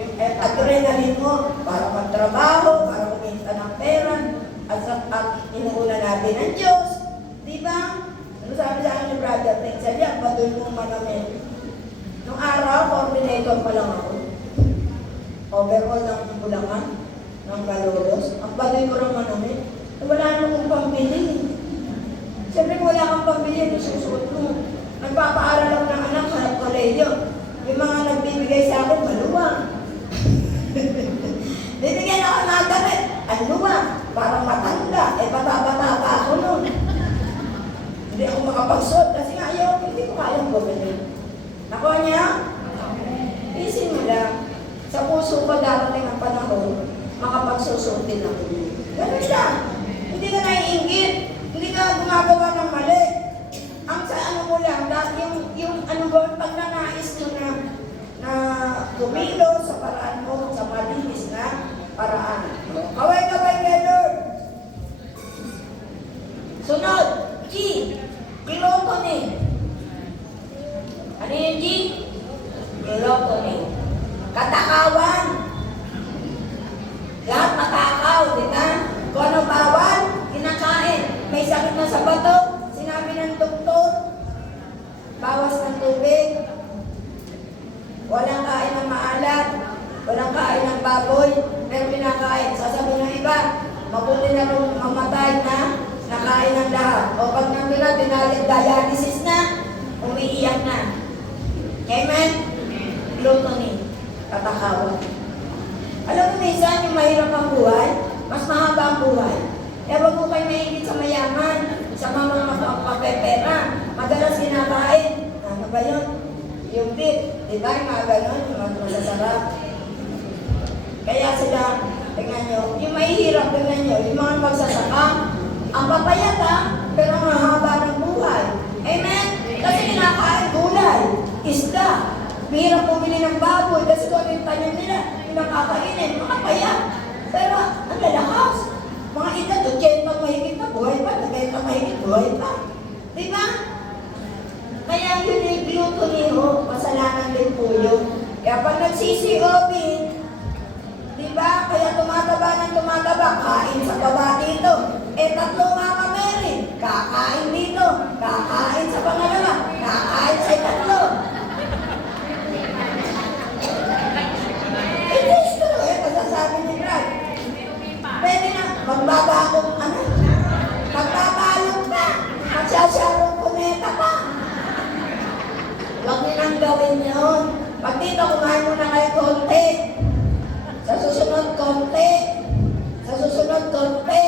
yung adrenaline mo, para magtrabaho, para kumita ng pera, at inuuna natin ang Diyos. Di ba? Ano sabi sa akin ni Brother Pixel, yan, baduy mong manamin. Nung araw, coordinator pa lang ako. Overall ng Bulacan, ng Malolos. Ang baduy ko rin manamin. Wala na akong pambili. Siyempre, wala kang pambili, ito susuot mo. Nagpapaaral ako ng anak sa koleyo. Yung mga nagbibigay sa akin, maluwang. Bibigyan ako ng damit. Ang luwang. Parang matanda. Eh, bata-bata pa ako nun. Hindi ako makapagsuot kasi nga ayaw, hindi ko kayang gawin. Nakuha niya? Isin mo lang. Sa puso ko darating ang panahon, makapagsusuot din ako. Ganun lang. Hindi ka naiinggit. Hindi ka gumagawa ng mali. Ang sa ano mo lang, yung ano ba, pag nanais mo na gumilo sa paraan mo, sa malinis na paraan. Kaway-kaway kay Lord. Sunod, G. Gluttony. Ano yung G? Gluttony. Katakawan. Lahat matakaw, di ba? Kung ano bawal, kinakain. May sakit na sa bato, sinabi ng doktor, bawas ng tubig. Walang kain ng maalat, walang kain ng baboy, pero pinakain. Sasabihin ng iba, mabuti na kung mamatay na, nakain ng lahat. O pag nandun na, dialysis na, umiiyak na. Amen? Gluttony, katakawan. Alam mo minsan, yung mahirap ang buhay, mas mahaba ang buhay. Kaya wag mo kayo mahigit sa mayaman, sa mamang mapapepera. Madalas kinakain. Ano ba yun? Yung beef. Di ba? Yung mga ganon, yung mga masasarap. Kaya sila, tingnan nyo, yung mahihirap, tingnan nyo, yung mga magsasaka, ang papayata, pero ang mahaba ng buhay. Amen? Kasi kinakain gulay, isda. Mahirap bumili ng baboy kasi kung ano yung tanim nila, yung nakakainin, makapayat. Pero ang lalakas. Mga edad, 80 mahigit na buhay pa, 90 mahigit buhay pa. Diba? Kaya yun yung gluttony ho, kasalanan din po yun. Kaya pag nagsisi-OB, diba? Kaya tumataba ng tumataba, kain sa baba dito. Eh tatlo Mama Mary, kakain dito, kakain sa pangalawa, kakain sa ikatlo. It is true, masasabi ni Brad. Pwede na, magbabalot ka, magsasarong kumeta ka. Huwag niyo nang gawin yun. Pag dito, kumain muna kayo konti. Sa susunod, konti. Sa susunod, konti.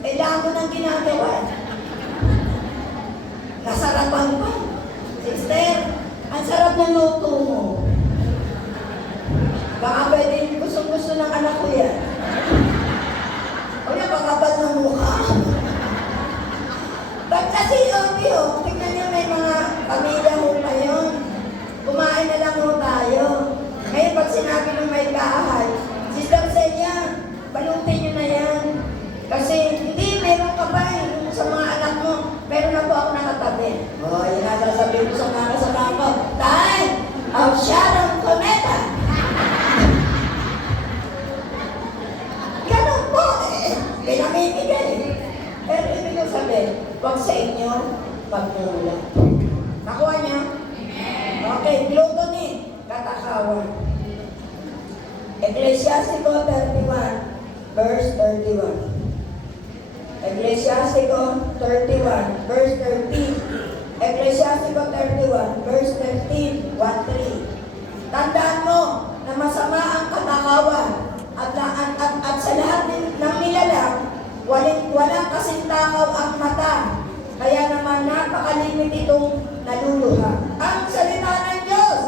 Kailangan mo nang ginagawa. Nasarapan pa. Sister, ang sarap ng luto mo. Baka pwede gusto ng anak ko yan. O yan, pagkabal ng mukha. Ba't kasi obyo, tignan niyo may mga pamilya ho ngayon. Kumain na lang ho tayo. Ngayon pag sinabi ng may bahay, Sister Celia, balutin niyo na yan. Kasi hindi, meron ka ba sa mga anak mo, meron na po ako nakatabi. O, yun na sasabihin ko sa mga kasama ko, Time of Sharon Cuneta. Ganun po eh, pinamimigay. Pero ibig ko sabihin, huwag sa inyo pagmula. Nakuha niya? Okay, gluttony, katakawan. Ecclesiastico 31, verse 31. Ecclesiastico 31, verse 13. Ecclesiastico 31, verse 13, 1-3. Tandaan mo na masama ang katakawan at sa lahat ng nilalang, walang kasintakaw ang mata. Kaya naman napakalimit itong naluluha. Ang salita ng Diyos!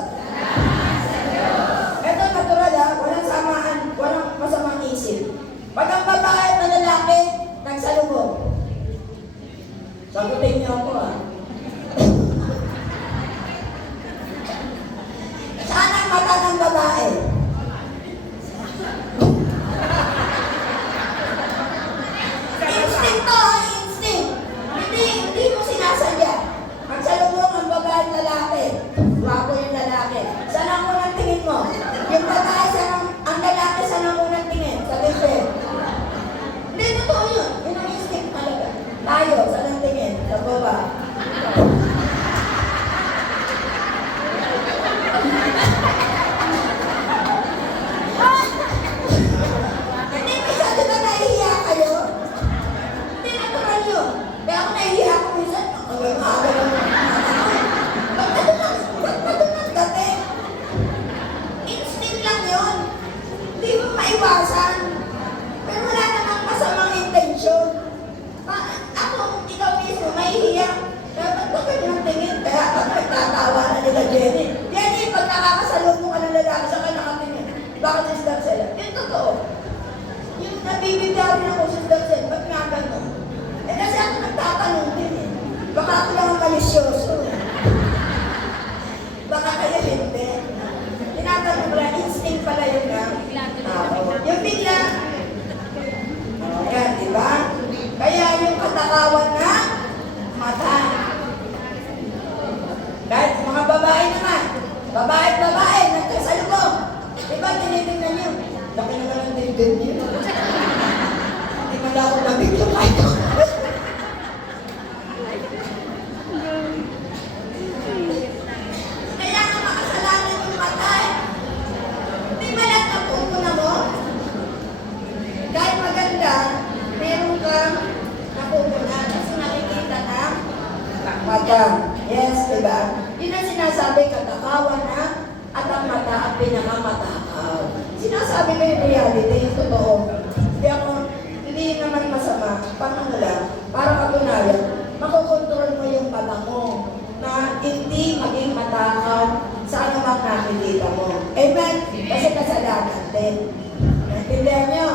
Ito natural ha, walang samaan, walang masamang isip. Pag ang babae at na lalaki, nagsalubong. Sagutin niyo ako ha. Saan ang mata ng babae? Instinct to ha, instinct. Hindi mo sinasadya. Magsalubong nila ako nabigyan kayo. Kaya nga makasalanan yung matay. Di ba lang napupuna mo? Kahit maganda, meron kang napupuna kasi nakikita ng mata. Yes, diba? Yun ang sinasabi, katakawan na at ang mata ang pinakamatakaw. Sinasabi ko yung reality, yung totoo. Hindi naman masama, pang lang, para katunayan, makokontrol mo yung mata mo na hindi maging matakaw sa anumang nakikita mo. Amen? Kasi kasalanan din. Naintindihan nyo?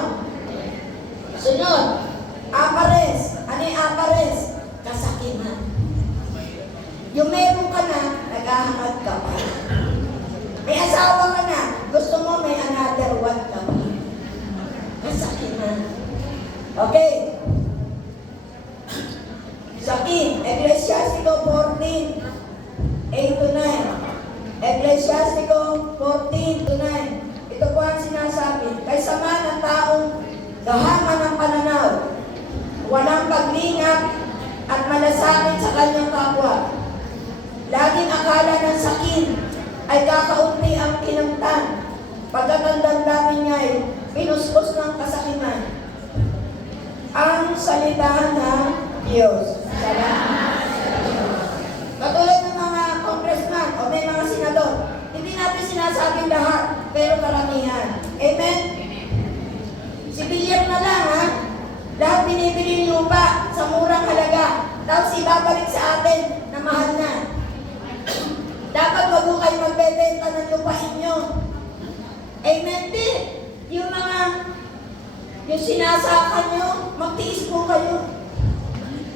Sunod, apares. Ano yung apares? Kasakiman. Yung meron ka na, naghahangad ka pa. May asawa ka na, gusto mo may another one ka pa. Kasakiman. Okay. Sakin, Ecclesiastico 14, 8-9. Ecclesiastico 14-9. Ito po ang sinasabi. Kaysa man ang taong gahaman ng pananaw, walang paglingat at malasakit sa kanyang kapwa. Laging akala ng sakin ay kakaunti ang kinamtan. Pagkatandang namin niya ay pinuspos ng kasakiman. Ang salita ng Diyos. Salamat. Katulad ng mga congressman o may mga senador, hindi natin sinasabing lahat, pero karamihan. Amen? Si Villar na lang, ha? Lahat binibili yung lupa sa murang halaga, tapos ibabalik sa atin na mahal na. Dapat wag mo kayo magbebenta ng lupain nyo. Amen din. Yung sinasakan nyo, magtiis po kayo.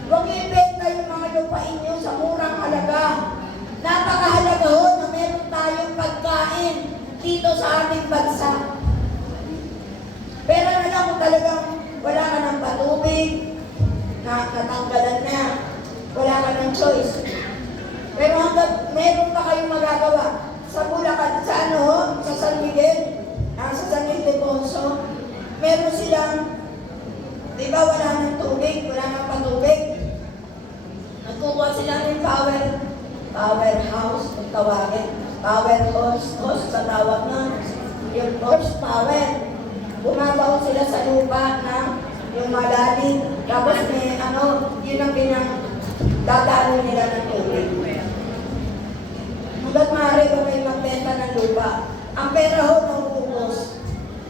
Huwag ibenta yung mga lupain nyo sa murang halaga. Napakahalaga ho na meron tayong pagkain dito sa ating bansa. Pero na lang kung talagang wala ka ng patubig, natanggalan na, wala ka ng choice. Pero hanggang meron pa kayong magagawa sa Bulacan, sa sa San Miguel, sa San Ildefonso, meron silang, di ba wala ng tubig, wala ng patubig. Nagkukuha sila ng powerhouse, kung tawagin. Power horse sa tawag na. Yung horsepower. Bumabaw sila sa lupa na yung malalim. Tapos may yun ang dadalo nila ng tubig. Hanggat maaari ba kayo magbenta ng lupa? Ang pera ho, nauubos.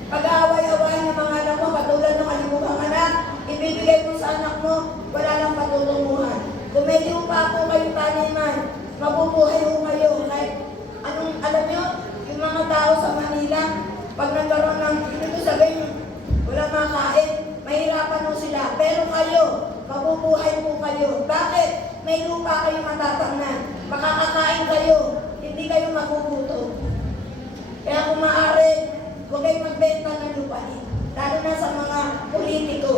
Pag-aaway-away ng mga anak mo, katulad ng alimukhang anak, ibibigay mo sa anak mo, wala lang patutunguhan. Kung may lupa po kayong taniman, mabubuhay ho kayo. Kahit alam nyo, yung mga tao sa Manila, pag nagkaroon ng, ito sabihin, wala makain, mahirapan mo sila. Pero kayo, mabubuhay po kayo. Bakit? May lupa kayo matatangnan. Makakakain kayo, hindi kayo magugutom. Kaya kung maaari, huwag kayong magbenta ng lupain. Lalo na sa mga politiko.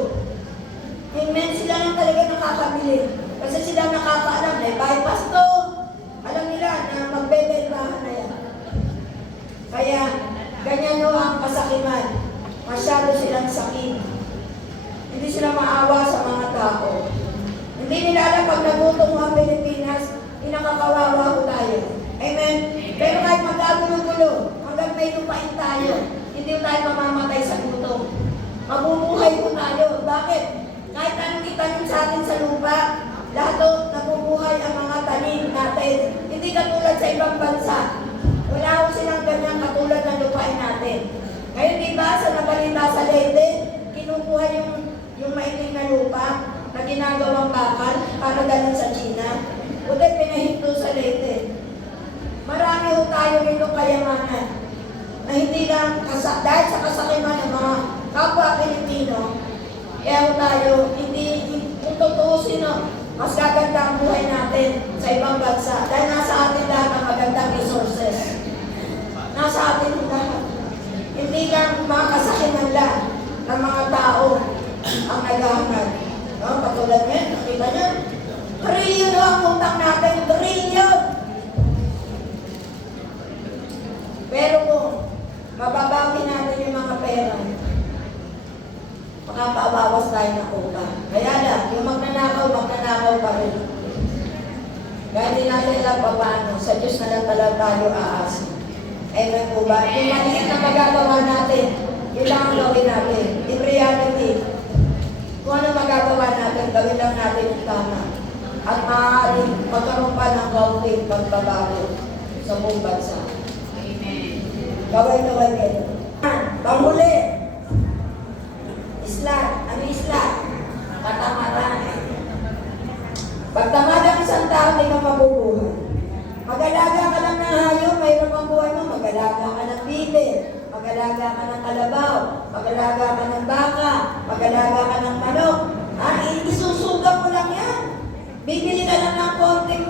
Amen, sila lang talaga nakakabili. Kasi sila nakakaalam na bypass to. Alam nila na magbebentahan na yan. Kaya, ganyan o ang kasakiman. Masyado silang sakit. Hindi sila maawa sa mga tao. Hindi nila alam pag nagutom ang Pilipinas, inakakawawa ko tayo. Amen? Pero kahit magkagulo-gulo, hanggang may lupain tayo, hindi tayo mamamatay sa gutom. Mabubuhay po tayo. Bakit? Kahit anong itanim sa atin sa lupa, lahat nabubuhay ang mga tanim natin. Hindi katulad sa ibang bansa. Wala ko silang ganyan katulad ng lupain natin. Ngayon, di ba, sa nabalita sa Leyte, kinukuha yung mailing na lupa na ginagawang bakal para dalhin sa China. Buti pinahinto sa Leyte. Marami ho tayo rito kayamanan na hindi lang dahil sa kasakiman ng mga kapwa Pilipino, kaya ho tayo, kung tutuusin mas gaganda ang buhay natin sa ibang bansa dahil nasa atin lahat ang magandang resources. Nasa atin ang lahat. Hindi lang mga kasakiman lang ng mga tao ang naghahanap. Patulad nyo, nakita nyo? Trillion ang utang natin, trillion! Pero kung mababawi natin yung mga pera, makapabawas tayo ng natin lang paano. Sa Diyos na lang talaga tayo aasa. Amen po ba? Yung maliit na magagawa natin, yun lang ang gawin natin. In reality, kung ano magagawa natin, gawin lang natin yung tama. At maaaring magkaroon pa ng kaunting pagbabago sa buong bansa. Amen. Gawin kayo. Panghuli. Isla. Ano isla? Katamaran. Pagtamad ang isang tao, hindi ka mabubuhay. Mag-alaga ka lang ng hayop, mayroon ang buhay mo. Mag-alaga ka ng bibe, mag-alaga ka ng kalabaw, mag-alaga ka ng baka, mag-alaga ka ng manok. Isusuga mo lang yan. Bibili ka lang ng konting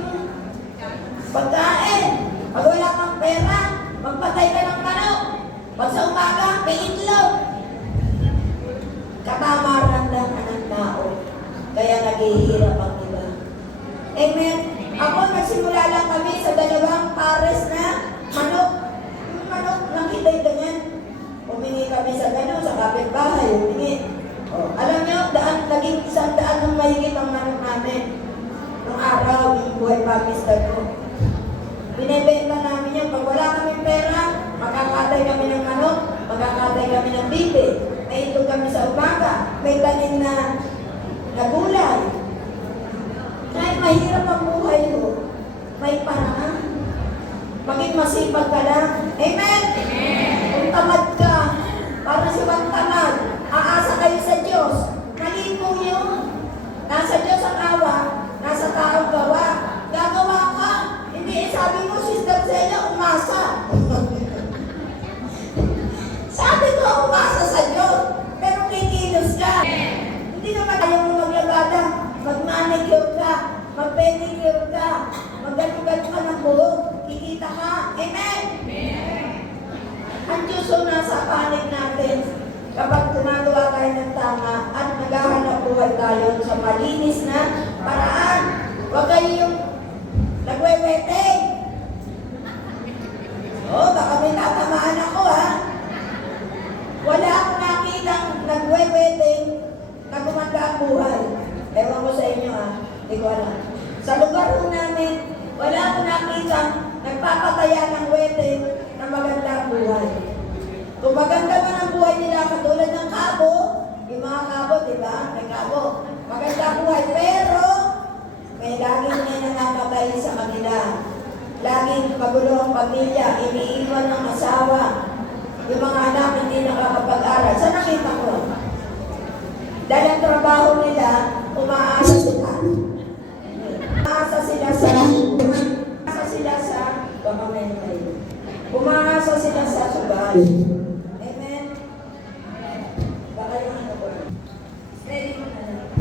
pagkain. Pag wala kang pera, magpatay ka ng manok. Pag sa umaga, may itlog. Katamaran lang ang tao. Kaya naghihirap ang iba. Amen. Ako, nagsimula lang kami sa 2 pares na manok. Yung manok, nakita yung ganyan. Humingi kami sa gano'n, sa kapitbahay, humingi. Alam niyo, naging 100 ng mahigit ang manok namin. Nung araw, yung buhay pa, mister ko. Binibenta namin yun. Pag wala kaming pera, makakatay kami ng manok, makakatay kami ng bibe. May ito kami sa umaga, may tanim na gulay. Kahit mahirap ang buhay mo, may paraan. Maging masipag ka lang. Amen? Kung tamad ka, para si Juan tamad, aasa kayo sa Diyos. Mali po yun. Nasa Diyos ang awa, nasa taong gawa. Gagawa ka. Hindi, sabi mo, Sister Zella, umasa. Sabi ko, umasa sa Diyos. Pero kikilos ka. Hindi naman ayaw mo maglabada. Mag-manicure ka. Mag-pedicure ka. Mag-gato-gato ka ng buhok. Kikita ka. Amen? Ang Diyos o nasa panig natin kapag tumagawa tayo ng tama at naghahanap buhay tayo sa malinis na paraan. Huwag kayo yung nagweweteng. Baka may tatamaan ako ha. Wala akong nakitang nagweweteng na gumanda ang buhay. Ewan ko sa inyo ha. Hindi ko alam. Sa lugar ko namin, wala akong nakitang nagpapataya ng weteng na maganda ang buhay. Kung maganda man ang buhay nila, katulad ng kabo, yung mga kabo, di ba? May kabo. Maganda ang buhay, pero may laging may nangamatay sa kanila. Laging magulo ang pamilya, iniiwan ng asawa. Yung mga anak hindi nakakapag-aral. Sa nakita ko, dahil ang trabaho nila, umaasa sila. Umaasa sila sa pamamayan. Umaasa sila sa sugal. Amen? Baka yung ano ko. Steady mo na lang.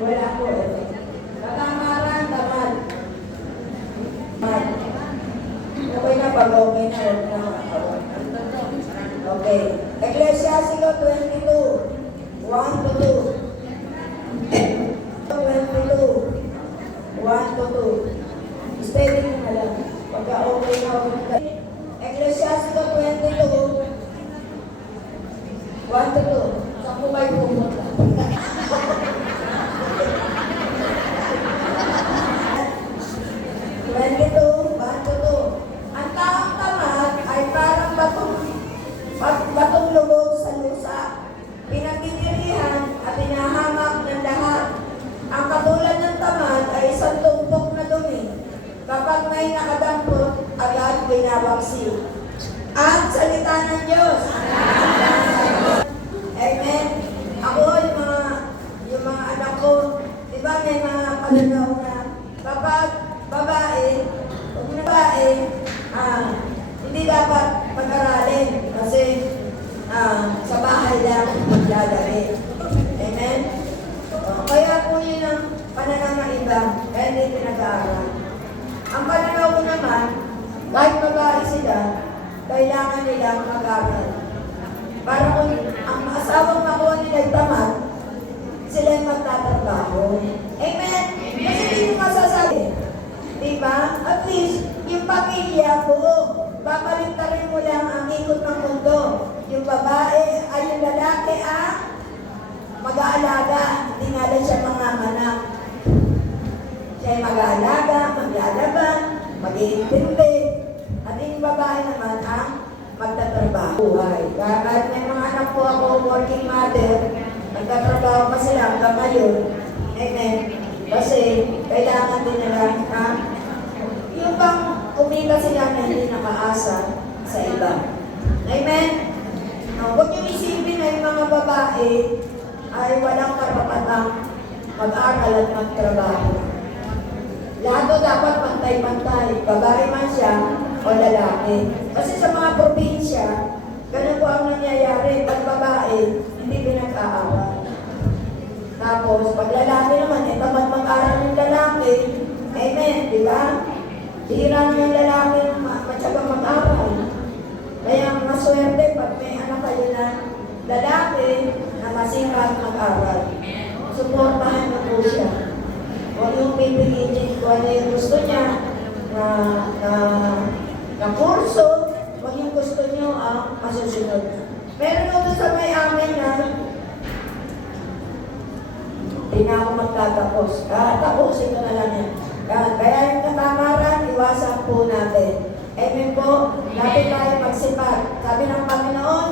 Wala ko eh. Katamaran, tamad. Okay na pag okay na. Okay. Ecclesiastes 22, 1 to 2. 22, 1 to 2. Steady mo na lang. Pagka okay na ako. Ecclesiastes 22, 1 to 2. Saan po kayo pumunta? Batong lubog sa lusa, pinagdidirihan at hinahamak ng lahat. Ang katulad ng tamad ay isang tumpok na dumi. Kapag may nakadampot, agad binabaksi. Ang salita ng Diyos. Amen. Ako, yung mga anak ko, di ba may mga pananaw na kapag babae, hindi dapat pag-aralin kasi sa bahay lang maglalari. Amen? Kaya po yun ang pananaw ng iba, kaya hindi pinag-aaral. Ang pananaw ko naman, kahit babae sila, kailangan nilang mag-aaral. Para kung ang asawang makuha nila tamad, sila yung magtatrabaho. Amen? Kasi hindi ko masasabi. Diba? At least, yung pamilya buo. Babaliktarin mo lang ang ikot ng mundo. Yung babae ay yung lalaki ang mag-aalaga, hindi nga lang siya manganganak. Siya ay mag-aalaga, maglalaban, mag-iintindi. At yung babae naman ang magtatrabaho. Kahit may mga anak po ako, working mother, nagtatrabaho pa sila hanggang ngayon. Amen. Kasi kailangan din nila na yung bang kumita sila na hindi nakaasa sa iba. Amen. Huwag niyong isipin na yung mga babae ay walang karapatang mag-aral at magtrabaho. Lahat o dapat pantay-pantay, babae man siya o lalaki. Kasi sa mga probinsya, ganun po ang nangyayari. Pag babae, hindi pinag-aaral. Tapos, pag lalaki naman, tamad mag-aral ng lalaki. Amen, di ba? Hira na yung lalaki na matyagang mag-aral. Kaya maswerte pag may anak kayo na lalaki na masipag mag-aral. Suportahan mo po siya. Huwag yung pipilitin kung ano yung gusto niya na kurso, huwag yung gusto niyo ang masusunod. Meron ako sa may amin na hindi na ako magtatapos. Tapusin ko na lang yan. Kaya yung katamaran, iwasan po natin. Amen po, dati tayo magsipag. Sabi ng Panginoon,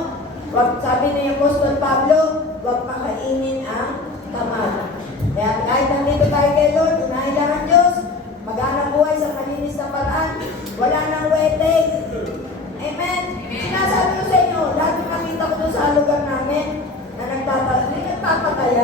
sabi ni Apostol Pablo, huwag pakainin ang tamad. Kaya kahit nandito tayo kay Lord, unahin lang ang Diyos, mag-aanang buhay sa malinis na paraan, wala nang wete. Amen? Sinasabi ko sa inyo, lagi makita ko doon sa lugar namin na nagtatapataya.